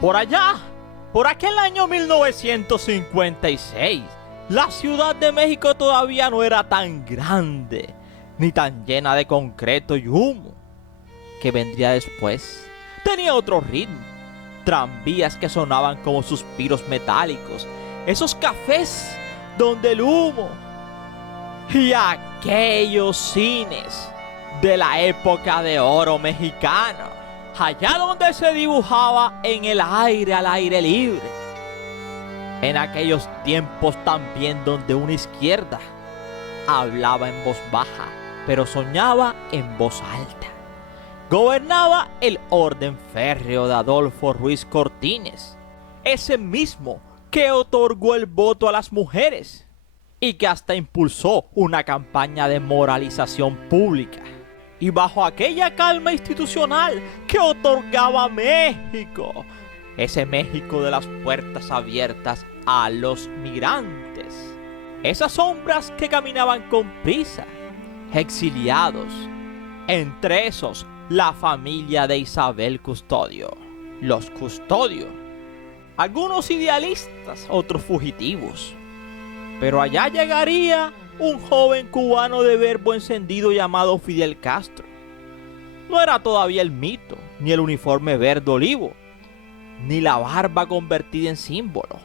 Por allá, por aquel año 1956, la Ciudad de México todavía no era tan grande, ni tan llena de concreto y humo. Que vendría después tenía otro ritmo, tranvías que sonaban como suspiros metálicos, esos cafés donde el humo y aquellos cines de la época de oro mexicano, allá donde se dibujaba en el aire, al aire libre. En aquellos tiempos también donde una izquierda hablaba en voz baja, pero soñaba en voz alta. Gobernaba el orden férreo de Adolfo Ruiz Cortines, ese mismo que otorgó el voto a las mujeres y que hasta impulsó una campaña de moralización pública. Y bajo aquella calma institucional que otorgaba México, ese México de las puertas abiertas a los migrantes, esas sombras que caminaban con prisa, exiliados, entre esos la familia de Isabel Custodio, los Custodio, algunos idealistas, otros fugitivos. Pero allá llegaría un joven cubano de verbo encendido llamado Fidel Castro. No era todavía el mito, ni el uniforme verde olivo, ni la barba convertida en símbolo.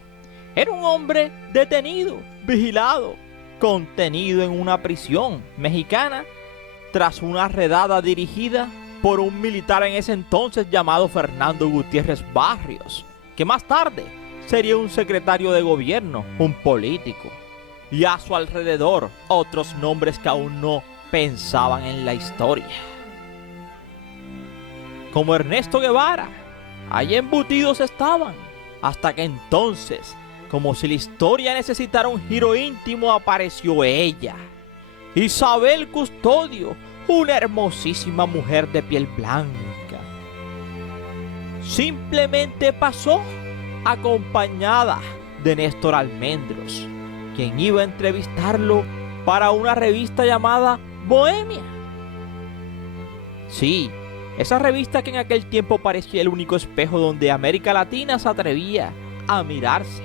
Era un hombre detenido, vigilado, contenido en una prisión mexicana tras una redada dirigida por un militar en ese entonces llamado Fernando Gutiérrez Barrios, que más tarde sería un secretario de gobierno, un político, y a su alrededor otros nombres que aún no pensaban en la historia, como Ernesto Guevara. Allí embutidos estaban, hasta que entonces, como si la historia necesitara un giro íntimo, apareció ella, Isabel Custodio, una hermosísima mujer de piel blanca. Simplemente pasó acompañada de Néstor Almendros, quien iba a entrevistarlo para una revista llamada Bohemia. Sí, esa revista que en aquel tiempo parecía el único espejo donde América Latina se atrevía a mirarse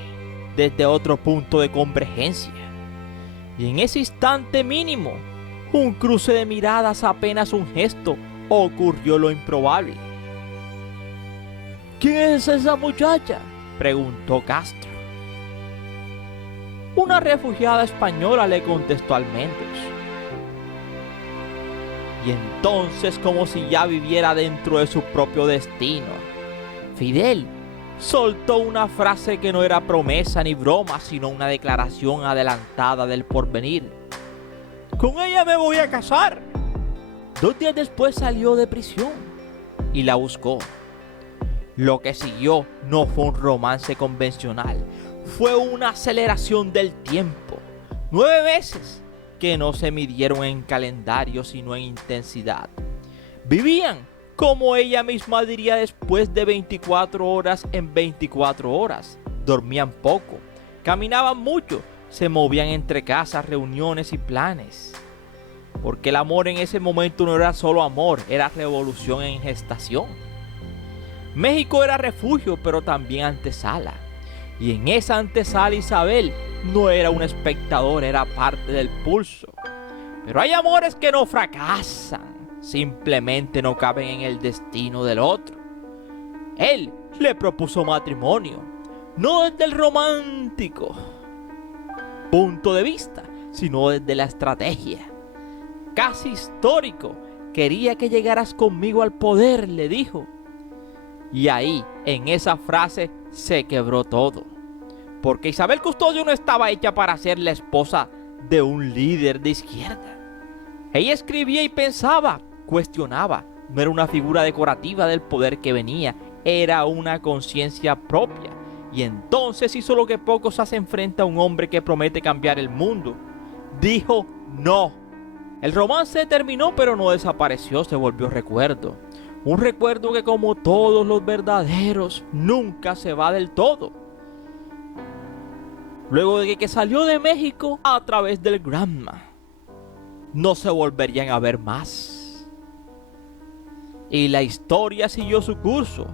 desde otro punto de convergencia. Y en ese instante mínimo, un cruce de miradas, apenas un gesto, ocurrió lo improbable. ¿Quién es esa muchacha?, preguntó Castro. Una refugiada española, le contestó Almendros. Y entonces, como si ya viviera dentro de su propio destino, Fidel soltó una frase que no era promesa ni broma, sino una declaración adelantada del porvenir. Con ella me voy a casar. 2 días después salió de prisión y la buscó. Lo que siguió no fue un romance convencional, fue una aceleración del tiempo. 9 meses que no se midieron en calendario sino en intensidad. Vivían, como ella misma diría después, de 24 horas en 24 horas. Dormían poco, caminaban mucho, se movían entre casas, reuniones y planes. Porque el amor en ese momento no era solo amor, era revolución en gestación. México era refugio, pero también antesala. Y en esa antesala Isabel no era un espectador, era parte del pulso. Pero hay amores que no fracasan, simplemente no caben en el destino del otro. Él le propuso matrimonio, no desde el romántico punto de vista, sino desde la estrategia. Casi histórico, quería que llegaras conmigo al poder, le dijo. Y ahí, en esa frase, se quebró todo. Porque Isabel Custodio no estaba hecha para ser la esposa de un líder de izquierda. Ella escribía y pensaba, cuestionaba. No era una figura decorativa del poder que venía, era una conciencia propia. Y entonces hizo lo que pocos hacen frente a un hombre que promete cambiar el mundo. Dijo no. El romance terminó, pero no desapareció, se volvió recuerdo. Un recuerdo que, como todos los verdaderos, nunca se va del todo. Luego de que salió de México a través del Granma, no se volverían a ver más. Y la historia siguió su curso.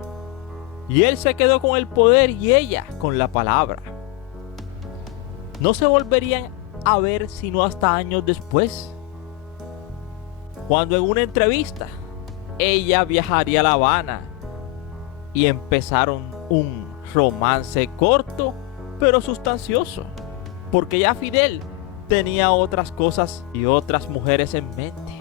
Y él se quedó con el poder y ella con la palabra. No se volverían a ver sino hasta años después, cuando en una entrevista ella viajaría a La Habana y empezaron un romance corto pero sustancioso, porque ya Fidel tenía otras cosas y otras mujeres en mente.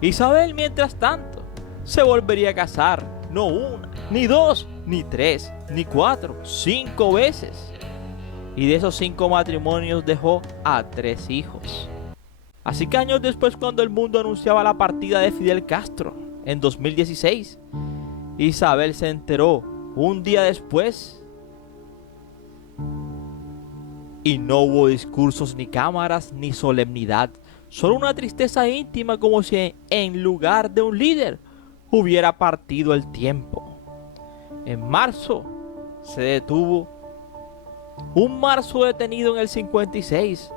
Isabel, mientras tanto, se volvería a casar, no una, ni dos, ni tres, ni cuatro, 5 veces. Y de esos 5 matrimonios dejó a 3 hijos. Así que años después, cuando el mundo anunciaba la partida de Fidel Castro, en 2016, Isabel se enteró un día después. Y no hubo discursos, ni cámaras, ni solemnidad. Solo una tristeza íntima, como si en lugar de un líder hubiera partido el tiempo. En marzo se detuvo. Un marzo detenido en el 56.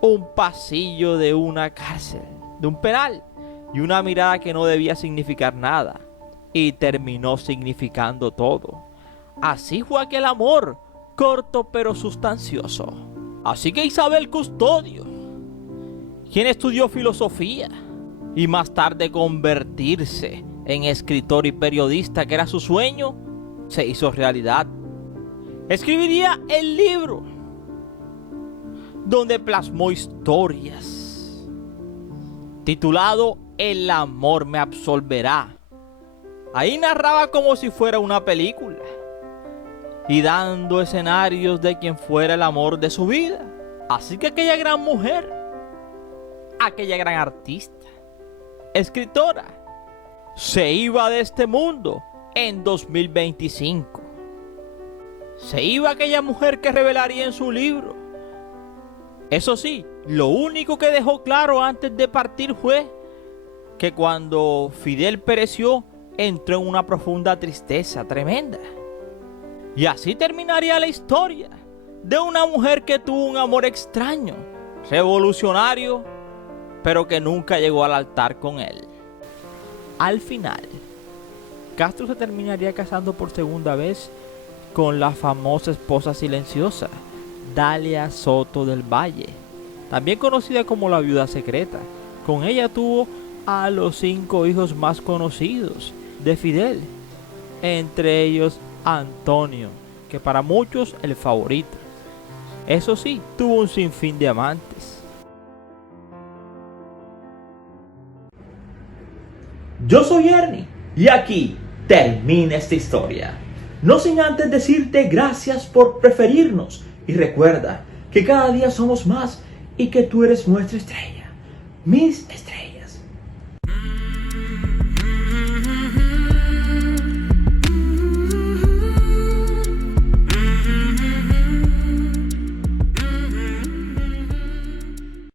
Un pasillo de una cárcel, de un penal. Y una mirada que no debía significar nada. Y terminó significando todo. Así fue aquel amor, corto pero sustancioso. Así que Isabel Custodio, quien estudió filosofía y más tarde convertirse en escritor y periodista, que era su sueño, se hizo realidad. Escribiría el libro donde plasmó historias, titulado El amor me absolverá. Ahí narraba como si fuera una película y dando escenarios de quien fuera el amor de su vida. Así que aquella gran mujer, aquella gran artista, escritora, se iba de este mundo en 2025. Se iba aquella mujer que revelaría en su libro. Eso sí, lo único que dejó claro antes de partir fue que cuando Fidel pereció, entró en una profunda tristeza tremenda. Y así terminaría la historia de una mujer que tuvo un amor extraño, revolucionario, pero que nunca llegó al altar con él. Al final, Castro se terminaría casando por segunda vez con la famosa esposa silenciosa, Dalia Soto del Valle, también conocida como la viuda secreta. Con ella tuvo a los 5 hijos más conocidos de Fidel, entre ellos Antonio, que para muchos el favorito. Eso sí, tuvo un sinfín de amantes. Yo soy Ernie y aquí termina esta historia. No sin antes decirte gracias por preferirnos y recuerda que cada día somos más y que tú eres nuestra estrella, mis estrellas.